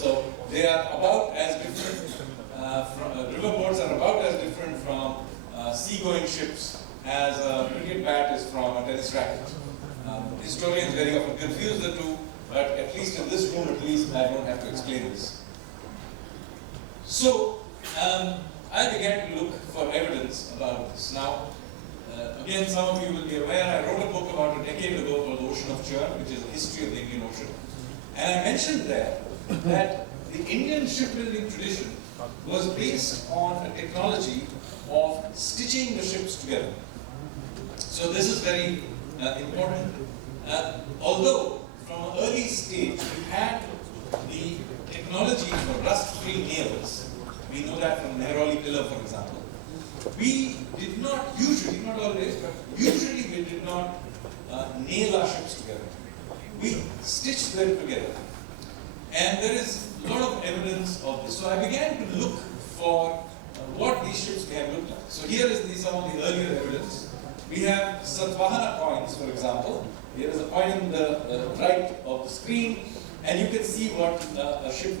So they are about as different, riverboats are about as different from sea-going ships as a cricket bat is from a tennis racket. Historians very often confuse the two, but at least in this room, at least I don't have to explain this. So I began to look for evidence about this. Now, again, some of you will be aware, I wrote a book about a decade ago called The Ocean of Churn, which is a history of the Indian Ocean. And I mentioned there that the Indian shipbuilding tradition was based on a technology of stitching the ships together. So this is very important. Although from an early stage we had the technology for rust-free nails, we know that from Nehrauli pillar, for example. We did not usually, not always, but usually we did not nail our ships together. We stitched them together. And there is a lot of evidence of this. So I began to look for what these ships may have looked like. So here is some of the earlier evidence. We have Satvahana coins, for example. Here is a coin in the right of the screen, and you can see what a ship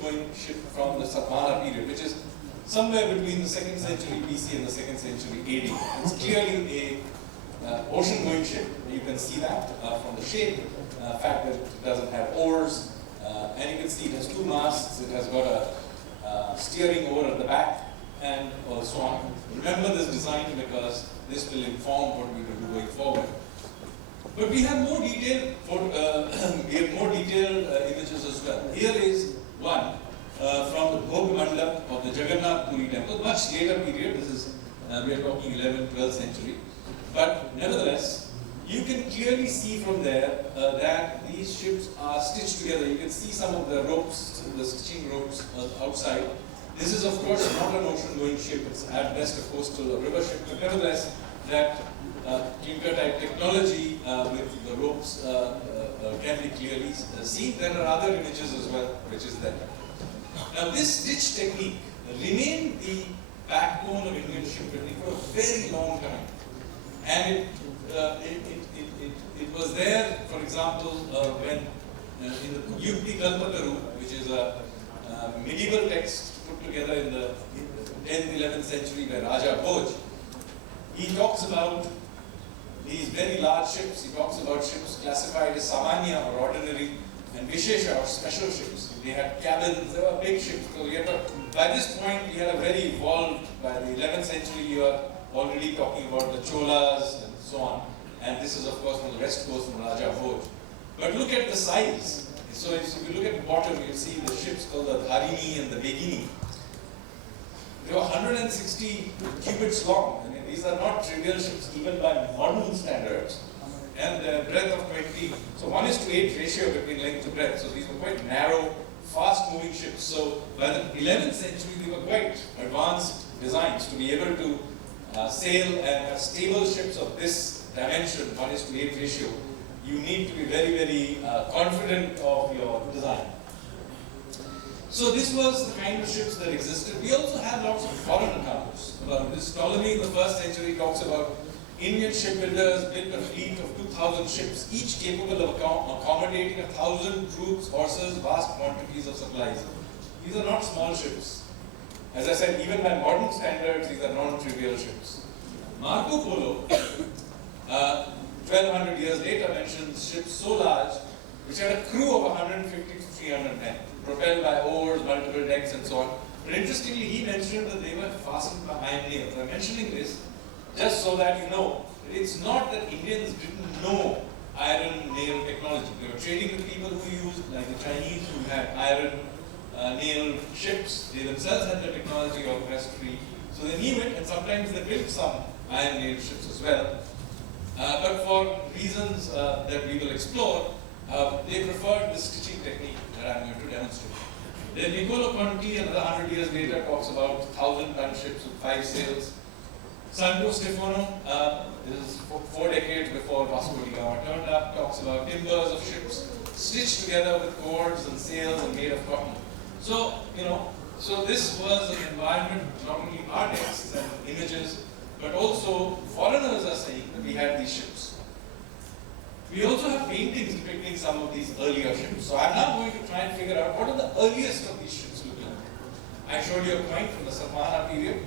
from the Satvahana period, which is somewhere between the 2nd century BC and the 2nd century AD. It's clearly a ocean-going ship. You can see that from the shape, fact that it doesn't have oars, and you can see it has 2 masts. It has got a steering oar at the back, and so on. Remember this design because this will inform what we will do going forward. But we have more detailed images as well. Here is one from the Bhog Mandap of the Jagannath Puri temple, much later period. This is we are talking 11th, 12th century. But nevertheless, you can clearly see from there that these ships are stitched together. You can see some of the ropes, the stitching ropes outside. This is, of course, not an ocean-going ship. It's at best a coastal or river ship. But nevertheless, that clinker-type technology with the ropes can be clearly seen. There are other images as well, which is there. Now, this stitch technique remained the backbone of Indian shipbuilding for a very long time. And it was there, for example, when in the Yukti Kalpataru, which is a medieval text put together in the 10th, 11th century by Raja Bhoj, he talks about these very large ships. He talks about ships classified as Samanya or ordinary, and Vishesha or special ships. They had cabins, they were big ships. So by this point, we had a very evolved, by the 11th century, you are already talking about the Cholas and so on. And this is, of course, from the west coast from Raja Bhoj. But look at the size. So if you look at the bottom, you'll see the ships called the Dharini and the Begini. They were 160 cubits long. I mean, these are not trivial ships, even by modern standards. And the breadth of 20, so 1:8 ratio between length to breadth. So these were quite narrow, fast-moving ships. So by the 11th century, they were quite advanced designs to be able to sail and have stable ships of this dimension, 1:8 ratio. You need to be very, very confident of your design. So this was the kind of ships that existed. We also have lots of foreign accounts about this. Ptolemy in the 1st century talks about Indian shipbuilders built a fleet of 2,000 ships, each capable of accommodating 1,000 troops, horses, vast quantities of supplies. These are not small ships. As I said, even by modern standards, these are non-trivial ships. Marco Polo, 1,200 years later, mentions ships so large, which had a crew of 150 to 300 men, propelled by oars, multiple decks, and so on. But interestingly, he mentioned that they were fastened by iron nails. I'm mentioning this just so that you know, it's not that Indians didn't know iron nail technology. They were trading with people who used, like the Chinese who had iron nail ships. They themselves had the technology of rust-free. So they knew it, and sometimes they built some iron nail ships as well. But for reasons that we will explore, they preferred the stitching technique that I'm going to demonstrate. Then Niccolo Conti, another 100 years later, talks about 1,000-ton ships with 5 sails. Santo Stefano, this is 4 decades before Vasco da Gama turned up, talks about timbers of ships stitched together with cords and sails and made of cotton. So, so this was an environment, not only our texts and images, but also foreigners are saying that we had these ships. We also have paintings depicting some of these earlier ships. So I'm now going to try and figure out what are the earliest of these ships look like. I showed you a coin from the Satavahana period.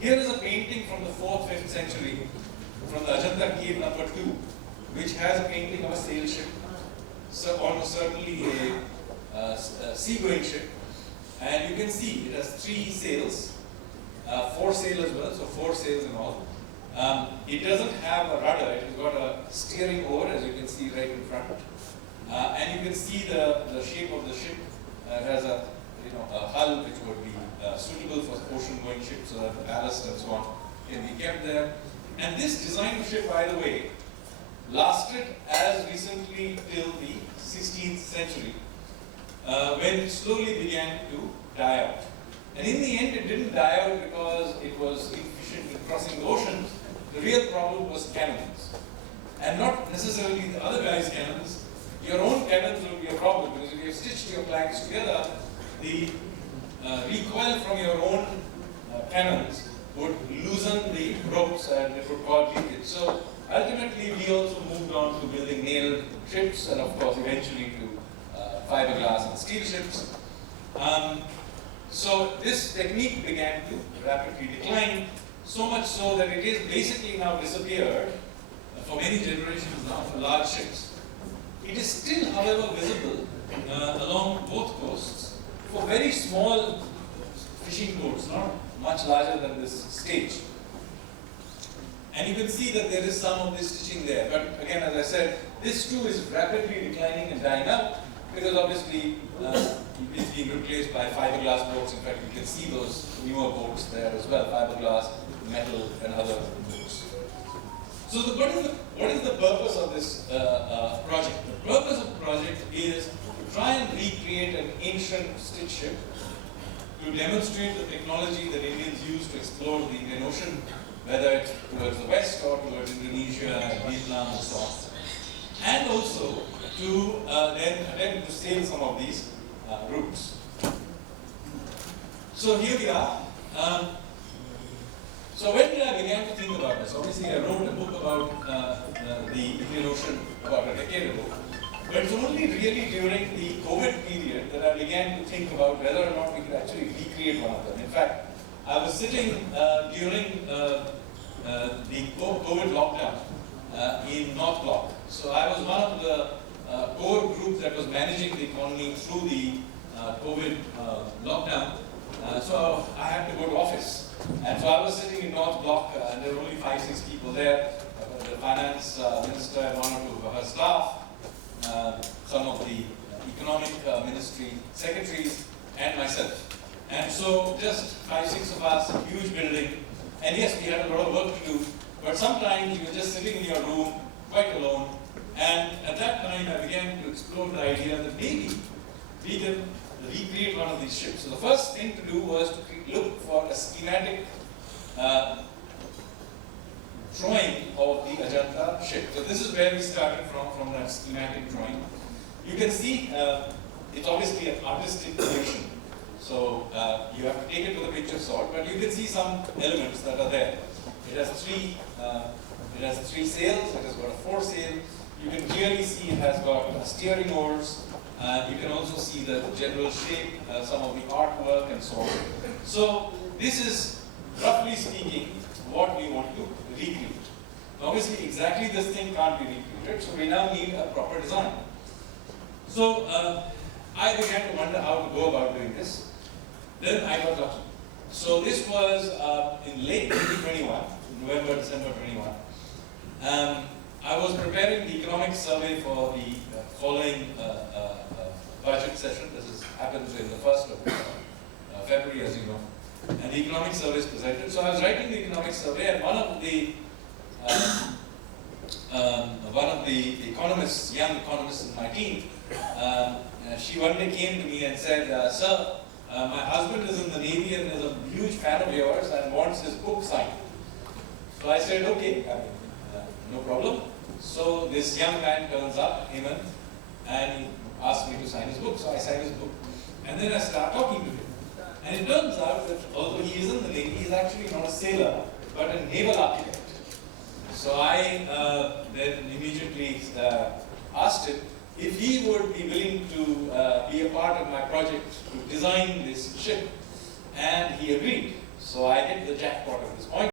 Here is a painting from the 4th, 5th century from the Ajanta cave number 2, which has a painting of a sail ship. So almost certainly a seagoing ship. And you can see it has 3 sails, 4 sail as well, so 4 sails in all. It doesn't have a rudder, it has got a steering oar, as you can see right in front. And you can see the shape of the ship. It has a hull which would be suitable for ocean-going ships, so that the ballast and so on can be kept there. And this design of ship, by the way, lasted as recently till the 16th century, when it slowly began to die out. And in the end, it didn't die out because it was inefficient in crossing the ocean. The real problem was cannons. And not necessarily the other guy's cannons. Your own cannons will be a problem, because if you have stitched your planks together, the recoil from your own cannons would loosen the ropes and it would cause leakage. So ultimately, we also moved on to building nailed ships, and of course eventually to fiberglass and steel ships. So this technique began to rapidly decline, so much so that it is basically now disappeared for many generations now for large ships. It is still, however, visible along both coasts for very small fishing boats, not much larger than this stage. And you can see that there is some of this stitching there. But again, as I said, this too is rapidly declining and dying out, because obviously it's being replaced by fiberglass boats. In fact, you can see those newer boats there as well, fiberglass, metal, and other boats. So what is the purpose of this project? The purpose of the project is to try and recreate an ancient stitch ship, to demonstrate the technology that Indians used to explore the Indian Ocean, whether it's towards the west or towards Indonesia and Vietnam and so on. And also to then attempt to sail some of these routes. So here we are. So when did I begin to think about this? Obviously, I wrote a book about the Indian Ocean about a decade ago. But it's only really during the COVID period that I began to think about whether or not we could actually recreate one of them. In fact, I was sitting during the COVID lockdown in North Block. So I was one of the core group that was managing the economy through the COVID lockdown. So I had to go to office. And so I was sitting in North Block, and there were only 5-6 people there. The finance minister and one or two of her staff, some of the economic ministry secretaries, and myself. And so just 5-6 of us, huge building. And yes, we had a lot of work to do, but sometimes you were just sitting in your room, quite alone. And at that time, I began to explore the idea that maybe we can recreate one of these ships. So the first thing to do was to look for a schematic drawing of the Ajanta ship. So this is where we started from that schematic drawing. You can see it's obviously an artistic creation. So you have to take it with a pinch of salt, but you can see some elements that are there. It has three sails. It has got a foresail. You can clearly see it has got steering oars. You can also see the general shape, some of the artwork, and so on. So this is, roughly speaking, what we want to recreate. Obviously, exactly this thing can't be recreated, so we now need a proper design. So I began to wonder how to go about doing this. Then I got lucky. So this was in late 2021, November, December 21. I was preparing the economic survey for the following budget session. This happens in the 1st of February, as you know. And the economic survey is presented. So I was writing the economic survey, and one of the economists, young economists in my team, she one day came to me and said, "Sir, my husband is in the Navy and is a huge fan of yours and wants his book signed." So I said, "Okay, no problem." So this young man turns up, Hemant, and he asked me to sign his book. So I signed his book. And then I start talking to him. And it turns out that although he is in the Navy, he is actually not a sailor, but a naval architect. So I then immediately asked him if he would be willing to be a part of my project to design this ship, and he agreed. So I hit the jackpot at this point.